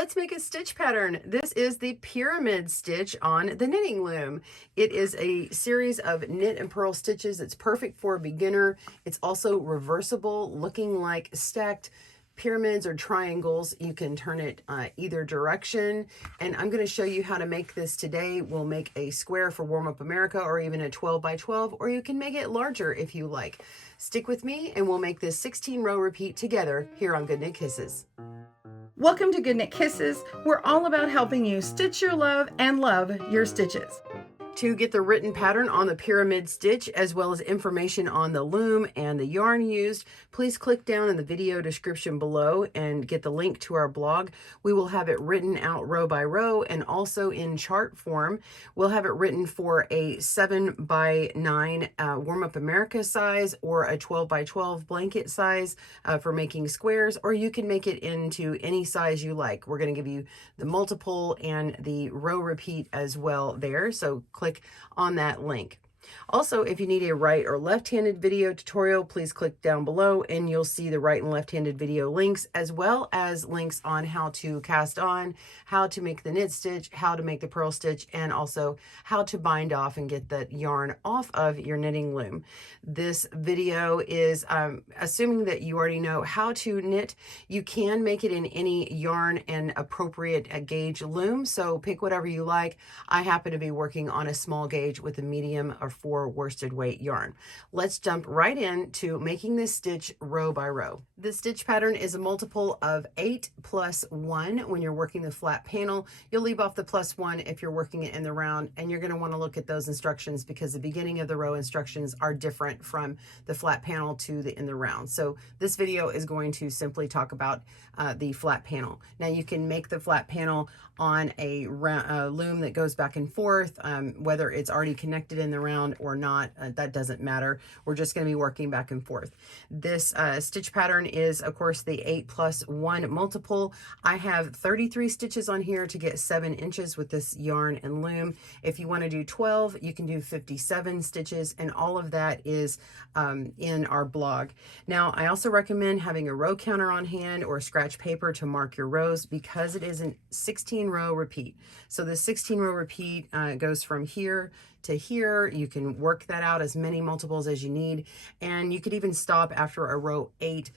let's make a stitch pattern. This is the pyramid stitch on the knitting loom. It is a series of knit and purl stitches. It's perfect for a beginner. It's also reversible, looking like stacked pyramids or triangles. You can turn it either direction, and I'm going to show you how to make this today. We'll make a square for Warm Up America, or even a 12 by 12, or you can make it larger if you like. Stick with me and we'll make this 16 row repeat together here on GoodKnit Kisses. Welcome to GoodKnit Kisses. We're all about helping you stitch your love and love your stitches. To get the written pattern on the pyramid stitch, as well as information on the loom and the yarn used, please click down in the video description below and get the link to our blog. We will have it written out row by row and also in chart form. We'll have it written for a 7 by 9 Warm Up America size, or a 12 by 12 blanket size for making squares, or you can make it into any size you like. We're going to give you the multiple and the row repeat as well there, so click on that link. Also, if you need a right or left-handed video tutorial, please click down below and you'll see the right and left-handed video links, as well as links on how to cast on, how to make the knit stitch, how to make the purl stitch, and also how to bind off and get the yarn off of your knitting loom. This video is assuming that you already know how to knit. You can make it in any yarn and appropriate gauge loom, so pick whatever you like. I happen to be working on a small gauge with a medium or 4 worsted weight yarn. Let's jump right into making this stitch row by row. The stitch pattern is a multiple of 8 plus 1 when you're working the flat panel. You'll leave off the plus 1 if you're working it in the round, and you're going to want to look at those instructions because the beginning of the row instructions are different from the flat panel to the in the round. So this video is going to simply talk about the flat panel. Now you can make the flat panel on a loom that goes back and forth, whether it's already connected in the round or not, that doesn't matter. We're just going to be working back and forth. This stitch pattern is, of course, the 8 plus 1 multiple. I have 33 stitches on here to get 7 inches with this yarn and loom. If you want to do 12, you can do 57 stitches, and all of that is in our blog. Now, I also recommend having a row counter on hand or scratch paper to mark your rows, because it is a 16 row repeat. So the 16 row repeat goes from here to here. You can work that out as many multiples as you need, and you could even stop after a row 8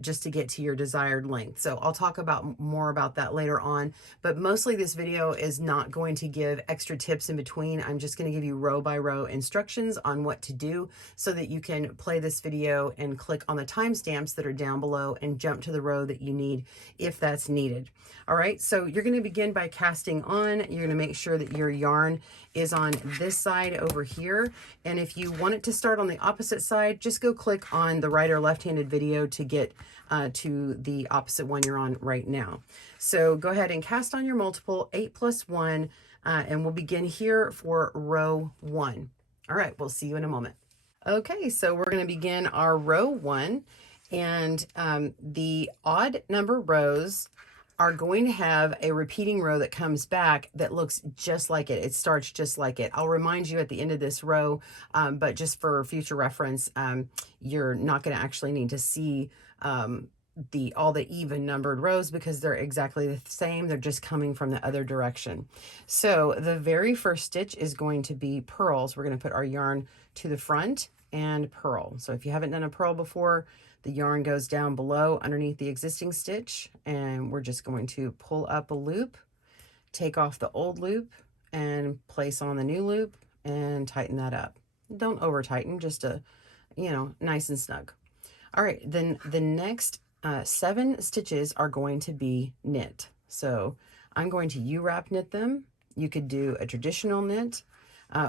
just to get to your desired length. So I'll talk about more about that later on, but mostly this video is not going to give extra tips in between. I'm just going to give you row by row instructions on what to do so that you can play this video and click on the timestamps that are down below and jump to the row that you need if that's needed. All right, so you're going to begin by casting on. You're going to make sure that your yarn is on this side over here, and if you want it to start on the opposite side, just go click on the right or left-handed video to get to the opposite one you're on right now. So go ahead and cast on your multiple 8 plus 1, and we'll begin here for row 1. All right, we'll see you in a moment. Okay, so we're going to begin our row 1, and the odd number rows are going to have a repeating row that comes back that looks just like it. It starts just like it. I'll remind you at the end of this row, but just for future reference, you're not going to actually need to see all the even numbered rows because they're exactly the same. They're just coming from the other direction. So the very first stitch is going to be purls. We're going to put our yarn to the front and purl. So if you haven't done a purl before, the yarn goes down below underneath the existing stitch, and we're just going to pull up a loop, take off the old loop, and place on the new loop and tighten that up. Don't over tighten, just nice and snug. All right, then the next 7 stitches are going to be knit. So I'm going to U-wrap knit them. You could do a traditional knit,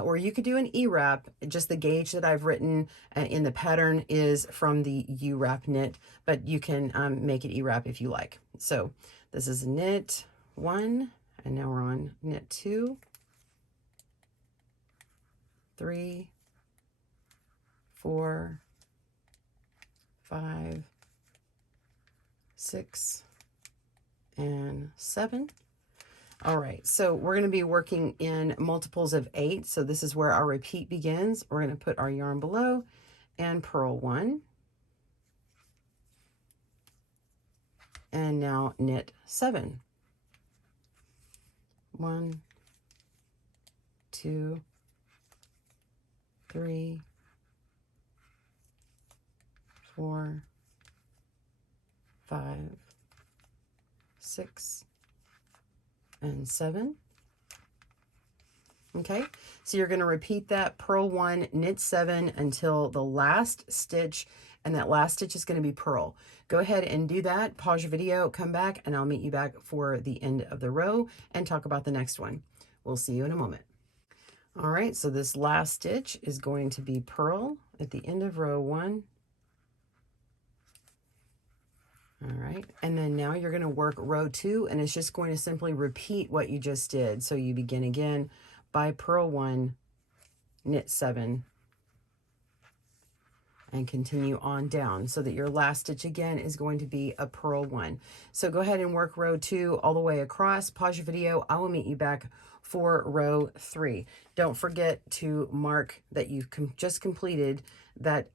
or you could do an E-wrap. Just the gauge that I've written in the pattern is from the U-wrap knit, but you can make it E-wrap if you like. So this is knit 1, and now we're on knit 2, 3, 4, 5, 6, and 7. All right, so we're going to be working in multiples of 8. So this is where our repeat begins. We're going to put our yarn below and purl 1. And now knit 7. 1, 2, 3, 4, 5, 6, and 7. Okay, so you're going to repeat that purl 1, knit 7 until the last stitch, and that last stitch is going to be purl. Go ahead and do that, pause your video, come back, and I'll meet you back for the end of the row and talk about the next one. We'll see you in a moment. All right, so this last stitch is going to be purl at the end of row 1. All right, and then now you're going to work row 2, and it's just going to simply repeat what you just did. So you begin again by purl 1, knit 7, and continue on down so that your last stitch again is going to be a purl 1. So go ahead and work row 2 all the way across. Pause your video. I will meet you back for row 3. Don't forget to mark that you've just completed that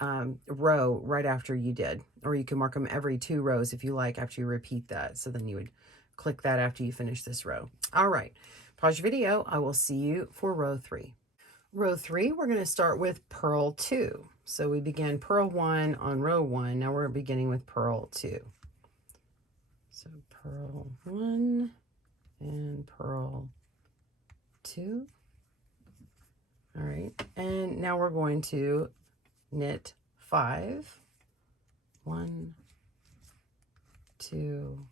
row right after you did, or you can mark them every 2 rows if you like after you repeat that. So then you would click that after you finish this row. All right, pause your video. I will see you for row 3. Row 3, we're going to start with purl 2. So we began purl 1 on row 1. Now we're beginning with purl 2. So purl 1 and purl 2. All right, and now we're going to knit 5. 1, 2,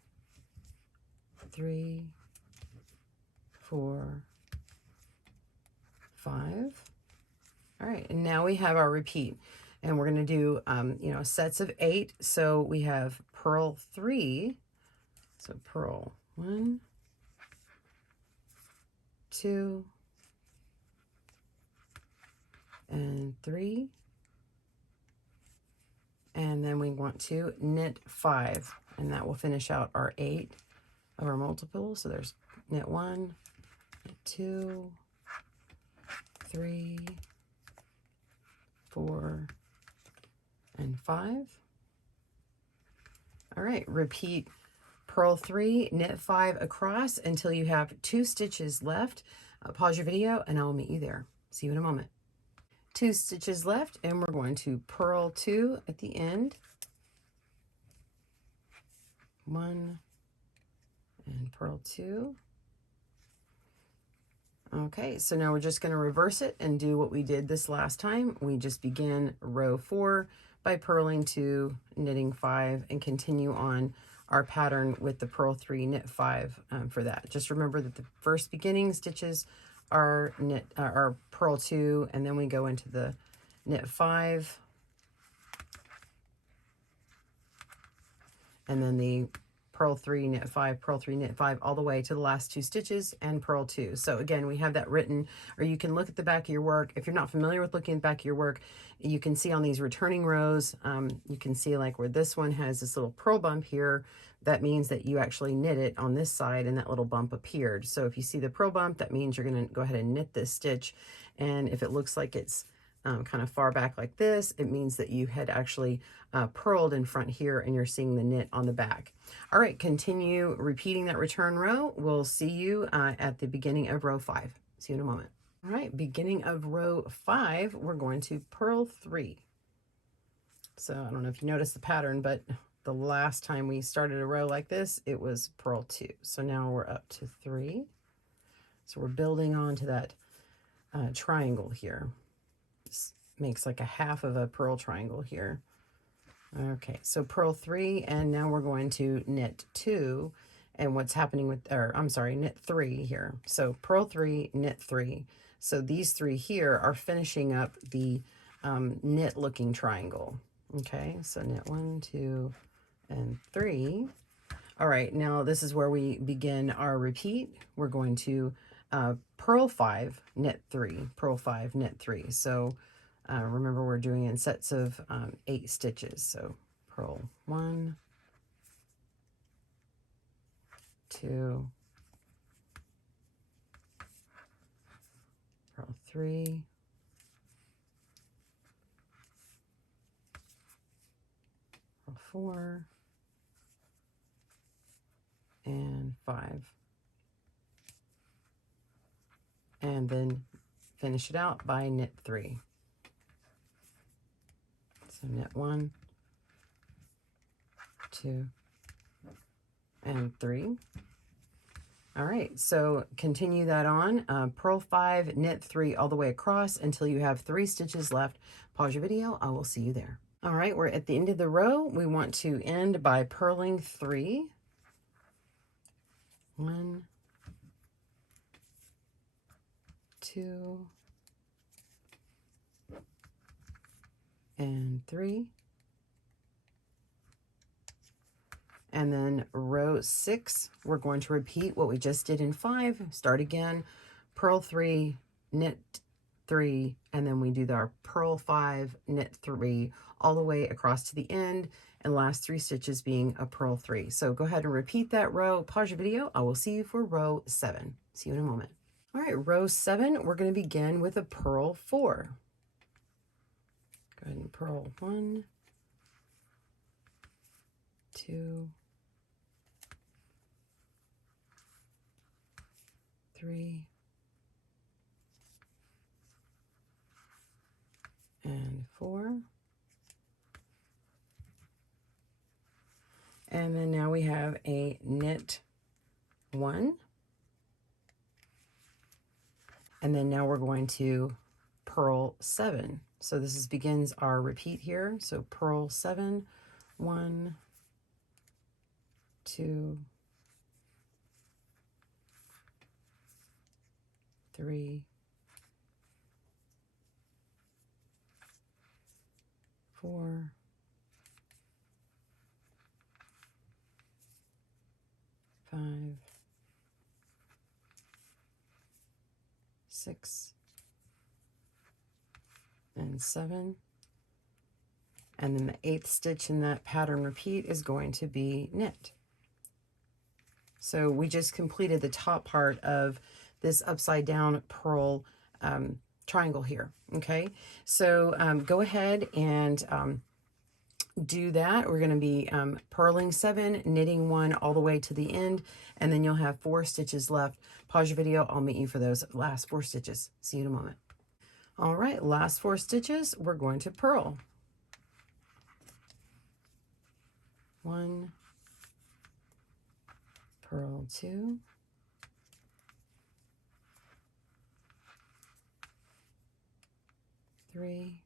3, 4, 5. All right, and now we have our repeat, and we're going to do sets of 8. So we have purl 3. So purl 1, 2, and 3, and then we want to knit 5, and that will finish out our 8 of our multiples. So there's knit 1, knit 2, 3, 4, and 5. All right, repeat purl 3, knit 5 across until you have 2 stitches left. Pause your video and I'll meet you there. See you in a moment. 2 stitches left, and we're going to purl 2 at the end. 1 and purl 2. Okay, so now we're just going to reverse it and do what we did this last time. We just begin row 4 by purling 2, knitting 5, and continue on our pattern with the purl 3, knit 5 for that. Just remember that the first beginning stitches are purl 2, and then we go into the knit 5, and then the purl 3, knit 5, purl 3, knit 5, all the way to the last 2 stitches and purl 2. So again, we have that written, or you can look at the back of your work. If you're not familiar with looking at the back of your work, you can see on these returning rows, you can see like where this one has this little purl bump here. That means that you actually knit it on this side and that little bump appeared. So if you see the purl bump, that means you're going to go ahead and knit this stitch. And if it looks like it's kind of far back like this, it means that you had actually purled in front here and you're seeing the knit on the back. All right, continue repeating that return row. We'll see you at the beginning of row 5. See you in a moment. All right, beginning of row 5, we're going to purl 3. So I don't know if you noticed the pattern, but the last time we started a row like this, it was purl 2. So now we're up to 3. So we're building on to that triangle here. This makes like a half of a purl triangle here. Okay, so purl 3, and now we're going to knit 2, and what's happening with, or I'm sorry, knit 3 here. So purl 3, knit 3. So these 3 here are finishing up the knit looking triangle. Okay, so knit 1, 2, and 3. All right, now this is where we begin our repeat. We're going to purl 5, knit 3, purl 5, knit 3. So remember, we're doing in sets of 8 stitches. So purl 1, 2, purl 3, purl 4, and 5. and then finish it out by knit 3. So knit 1, 2, and 3. All right, so continue that on. Purl 5, knit 3 all the way across until you have 3 stitches left. Pause your video. I will see you there. All right, we're at the end of the row. We want to end by purling 3. 1, 2, and 3. And then row 6, we're going to repeat what we just did in 5. Start again, purl 3, knit 3, and then we do our purl 5, knit 3 all the way across to the end, and last 3 stitches being a purl 3. So go ahead and repeat that row. Pause your video. I will see you for row 7. See you in a moment. All right, row 7, we're going to begin with a purl 4. Go ahead and purl 1, 2, 3, and 4. And then now we have a knit 1. And then now we're going to purl 7. So this begins our repeat here. So purl 7, 1, 2, 3, 4, 5, 6, and 7. And then the 8th stitch in that pattern repeat is going to be knit. So we just completed the top part of this upside down purl triangle here. Okay, so go ahead and do that. We're going to be purling 7, knitting 1 all the way to the end, and then you'll have 4 stitches left. Pause your video. I'll meet you for those last 4 stitches. See you in a moment. All right, last 4 stitches, we're going to purl. 1, purl 2, 3,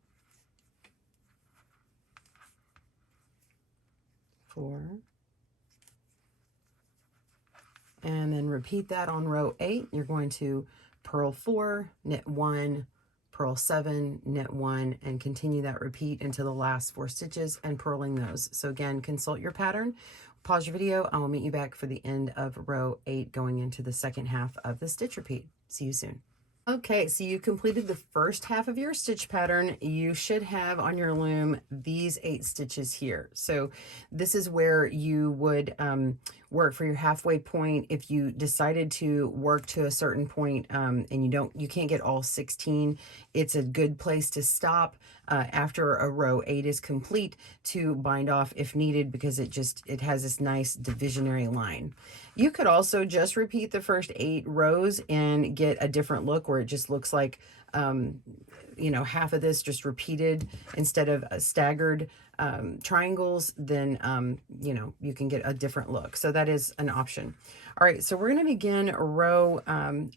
4, and then repeat that on row 8. You're going to purl 4, knit 1, purl 7, knit 1, and continue that repeat into the last 4 stitches and purling those. So again, consult your pattern. Pause your video. I will meet you back for the end of row 8 going into the second half of the stitch repeat. See you soon. Okay, so you completed the first half of your stitch pattern. You should have on your loom these 8 stitches here. So this is where you would work for your halfway point. If you decided to work to a certain point and you can't get all 16, it's a good place to stop after a row 8 is complete to bind off if needed, because it has this nice divisionary line. You could also just repeat the first 8 rows and get a different look where it just looks like, half of this just repeated instead of staggered triangles. Then, you can get a different look. So that is an option. All right, so we're going to begin row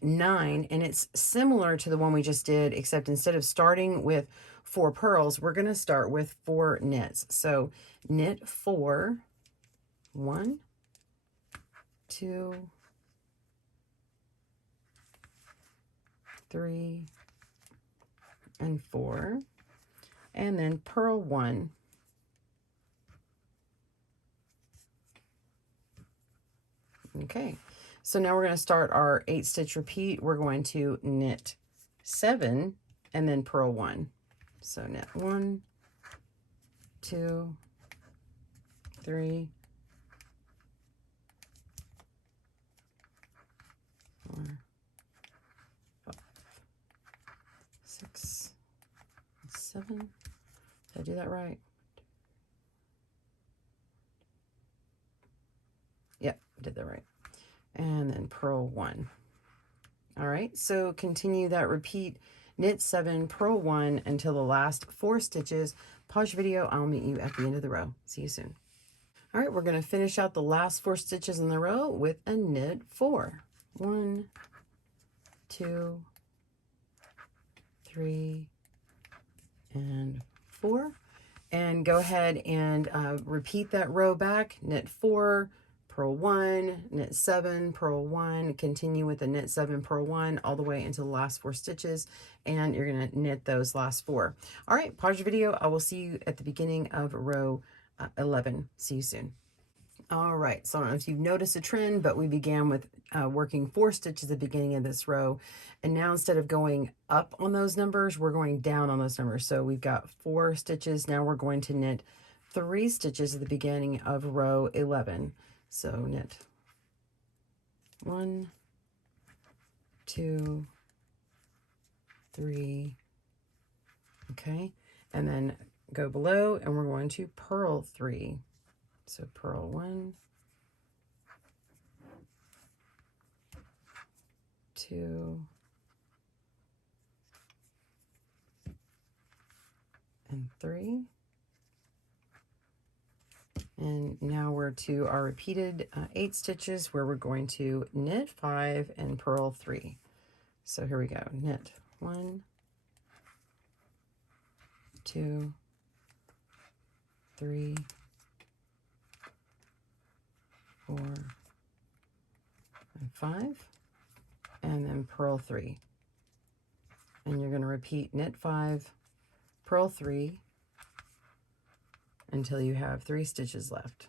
9, and it's similar to the one we just did, except instead of starting with 4 purls, we're going to start with 4 knits. So knit 4, 1, 2, 3, and 4, and then purl 1. Okay, so now we're going to start our 8 stitch repeat. We're going to knit 7 and then purl 1. So knit 1, 2, 3, 4, 5, 6, 7. Did I do that right? Yep, I did that right. And then purl 1. All right, so continue that repeat, knit 7, purl 1 until the last 4 stitches. Pause your video. I'll meet you at the end of the row. See you soon. All right, we're going to finish out the last 4 stitches in the row with a knit 4. 1, 2, 3, and 4. And go ahead and repeat that row back. Knit 4, purl 1, knit 7, purl 1, continue with the knit 7, purl 1 all the way into the last 4 stitches, and you're going to knit those last 4. All right, pause your video. I will see you at the beginning of row 11. See you soon. All right, so I don't know if you've noticed a trend, but we began with working 4 stitches at the beginning of this row, and now instead of going up on those numbers, we're going down on those numbers. So we've got 4 stitches. Now we're going to knit 3 stitches at the beginning of row 11. So knit 1, 2, 3, okay, and then go below, and we're going to purl 3. So purl 1, 2, and 3. And now we're to our repeated 8 stitches where we're going to knit 5 and purl 3. So here we go. Knit 1, 2, 3, 4, and 5, and then purl 3. And you're going to repeat knit 5, purl 3 until you have 3 stitches left.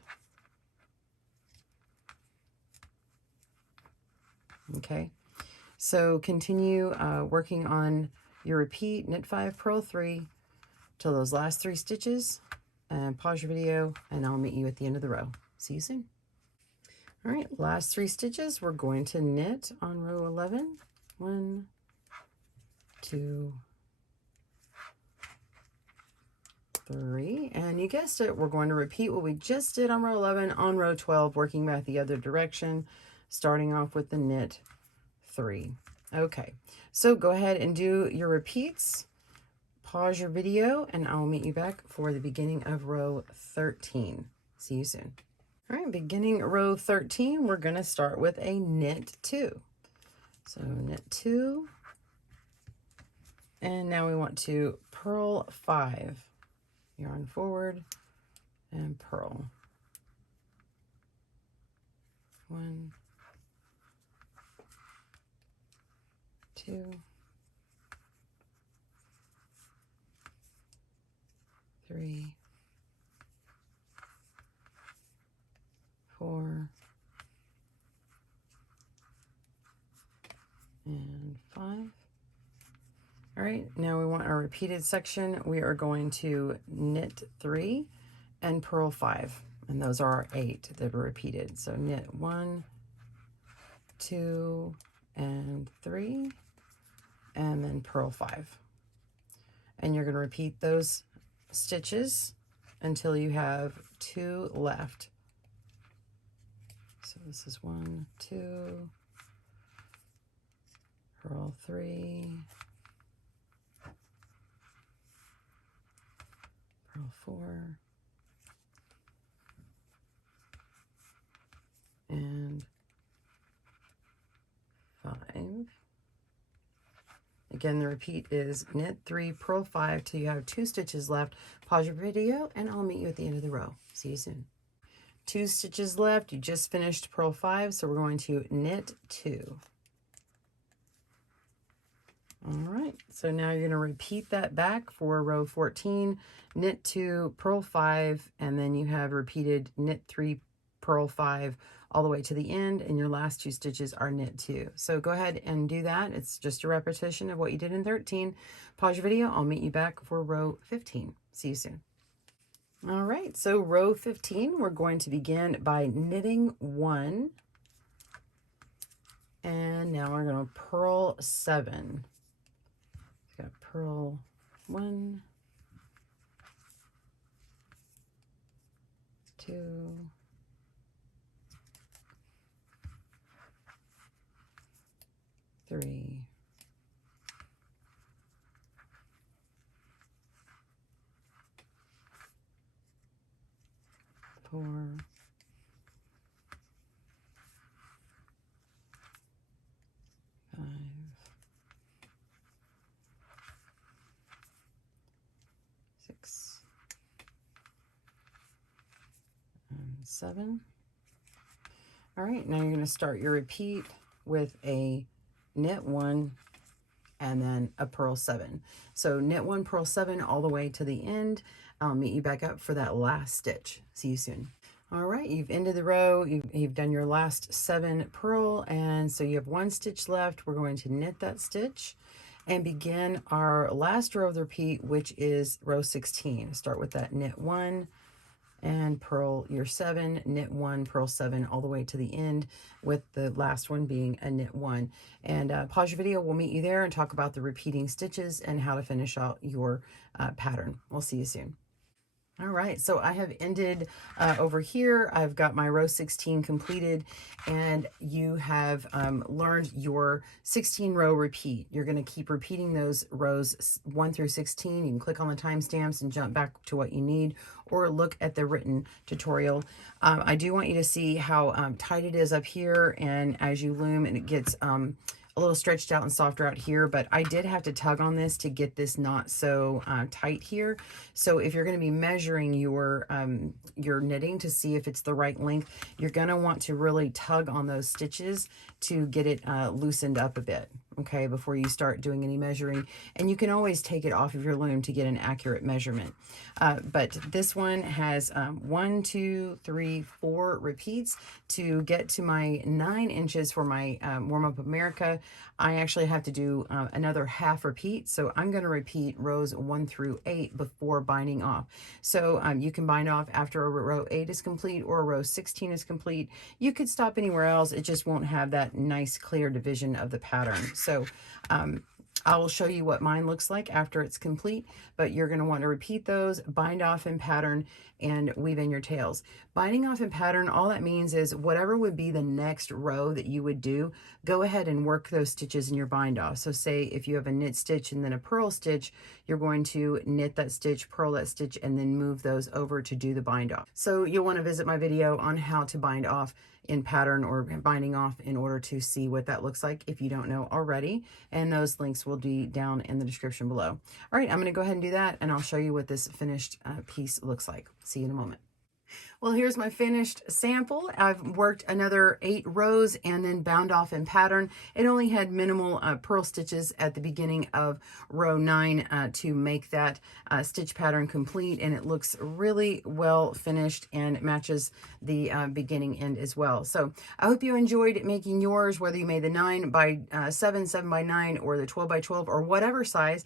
Okay, so continue working on your repeat, knit 5, purl 3 till those last 3 stitches, and pause your video, and I'll meet you at the end of the row. See you soon. All right, last 3 stitches, we're going to knit on row 11. 1, 2, 3, and you guessed it, we're going to repeat what we just did on row 11 on row 12, working back the other direction, starting off with the knit 3. Okay, so go ahead and do your repeats. Pause your video, and I'll meet you back for the beginning of row 13. See you soon. All right, beginning row 13, we're going to start with a knit 2. So knit 2, and now we want to purl 5. Yarn forward and purl. 1, 2, 3, 4, and 5. All right, now we want our repeated section. We are going to knit 3 and purl 5, and those are our 8 that are repeated. So knit 1, 2, and 3, and then purl 5. And you're going to repeat those stitches until you have 2 left. So this is 1, 2, purl 3, purl 4, and 5. Again, the repeat is knit 3, purl 5 till you have 2 stitches left. Pause your video, and I'll meet you at the end of the row. See you soon. 2 stitches left. You just finished purl 5, so we're going to knit 2. All right, so now you're going to repeat that back for row 14, knit 2, purl 5, and then you have repeated knit 3, purl 5 all the way to the end, and your last 2 stitches are knit 2. So go ahead and do that. It's just a repetition of what you did in 13. Pause your video. I'll meet you back for row 15. See you soon. All right, so row 15, we're going to begin by knitting 1, and now we're going to purl 7. Got purl 1, 2, 3, 3, 4, 5, 6, and 7. All right, now you're going to start your repeat with a knit 1 and then a purl 7. So knit 1, purl 7 all the way to the end. I'll meet you back up for that last stitch. See you soon. All right, you've ended the row, you've done your last 7 purl, and so you have 1 stitch left. We're going to knit that stitch and begin our last row of the repeat, which is row 16. Start with that knit 1 and purl your 7, knit 1, purl 7 all the way to the end, with the last one being a knit 1. And pause your video, we'll meet you there and talk about the repeating stitches and how to finish out your pattern. We'll see you soon. All right, so I have ended over here. I've got my row 16 completed, and you have learned your 16 row repeat. You're going to keep repeating those rows 1 through 16. You can click on the timestamps and jump back to what you need, or look at the written tutorial. I do want you to see how tight it is up here, and as you loom, and it gets a little stretched out and softer out here, but I did have to tug on this to get this not so tight here. So if you're going to be measuring your knitting to see if it's the right length, you're going to want to really tug on those stitches to get it loosened up a bit, okay, before you start doing any measuring. And you can always take it off of your loom to get an accurate measurement. But this one has 1, 2, 3, 4 repeats. To get to my 9 inches for my Warm Up America, I actually have to do another half repeat. So I'm going to repeat rows 1 through 8 before binding off. So you can bind off after row 8 is complete or row 16 is complete. You could stop anywhere else. It just won't have that nice clear division of the pattern. So I will show you what mine looks like after it's complete, but you're going to want to repeat those, bind off in pattern, and weave in your tails. Binding off in pattern, all that means is whatever would be the next row that you would do, go ahead and work those stitches in your bind off. So say if you have a knit stitch and then a purl stitch, you're going to knit that stitch, purl that stitch, and then move those over to do the bind off. So you'll want to visit my video on how to bind off in pattern or binding off in order to see what that looks like if you don't know already, and those links will be down in the description below. All right, I'm going to go ahead and do that, and I'll show you what this finished piece looks like. See you in a moment. Well, here's my finished sample. I've worked another 8 rows and then bound off in pattern. It only had minimal purl stitches at the beginning of row 9 to make that stitch pattern complete, and it looks really well finished and matches the beginning end as well. So I hope you enjoyed making yours, whether you made the 9 by 7, 7 by 9, or the 12 by 12, or whatever size.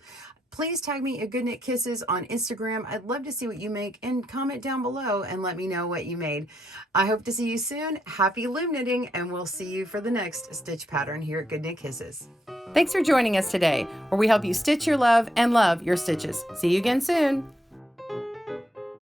Please tag me at GoodKnit Kisses on Instagram. I'd love to see what you make, and comment down below and let me know what you made. I hope to see you soon. Happy loom knitting, and we'll see you for the next stitch pattern here at GoodKnit Kisses. Thanks for joining us today, where we help you stitch your love and love your stitches. See you again soon.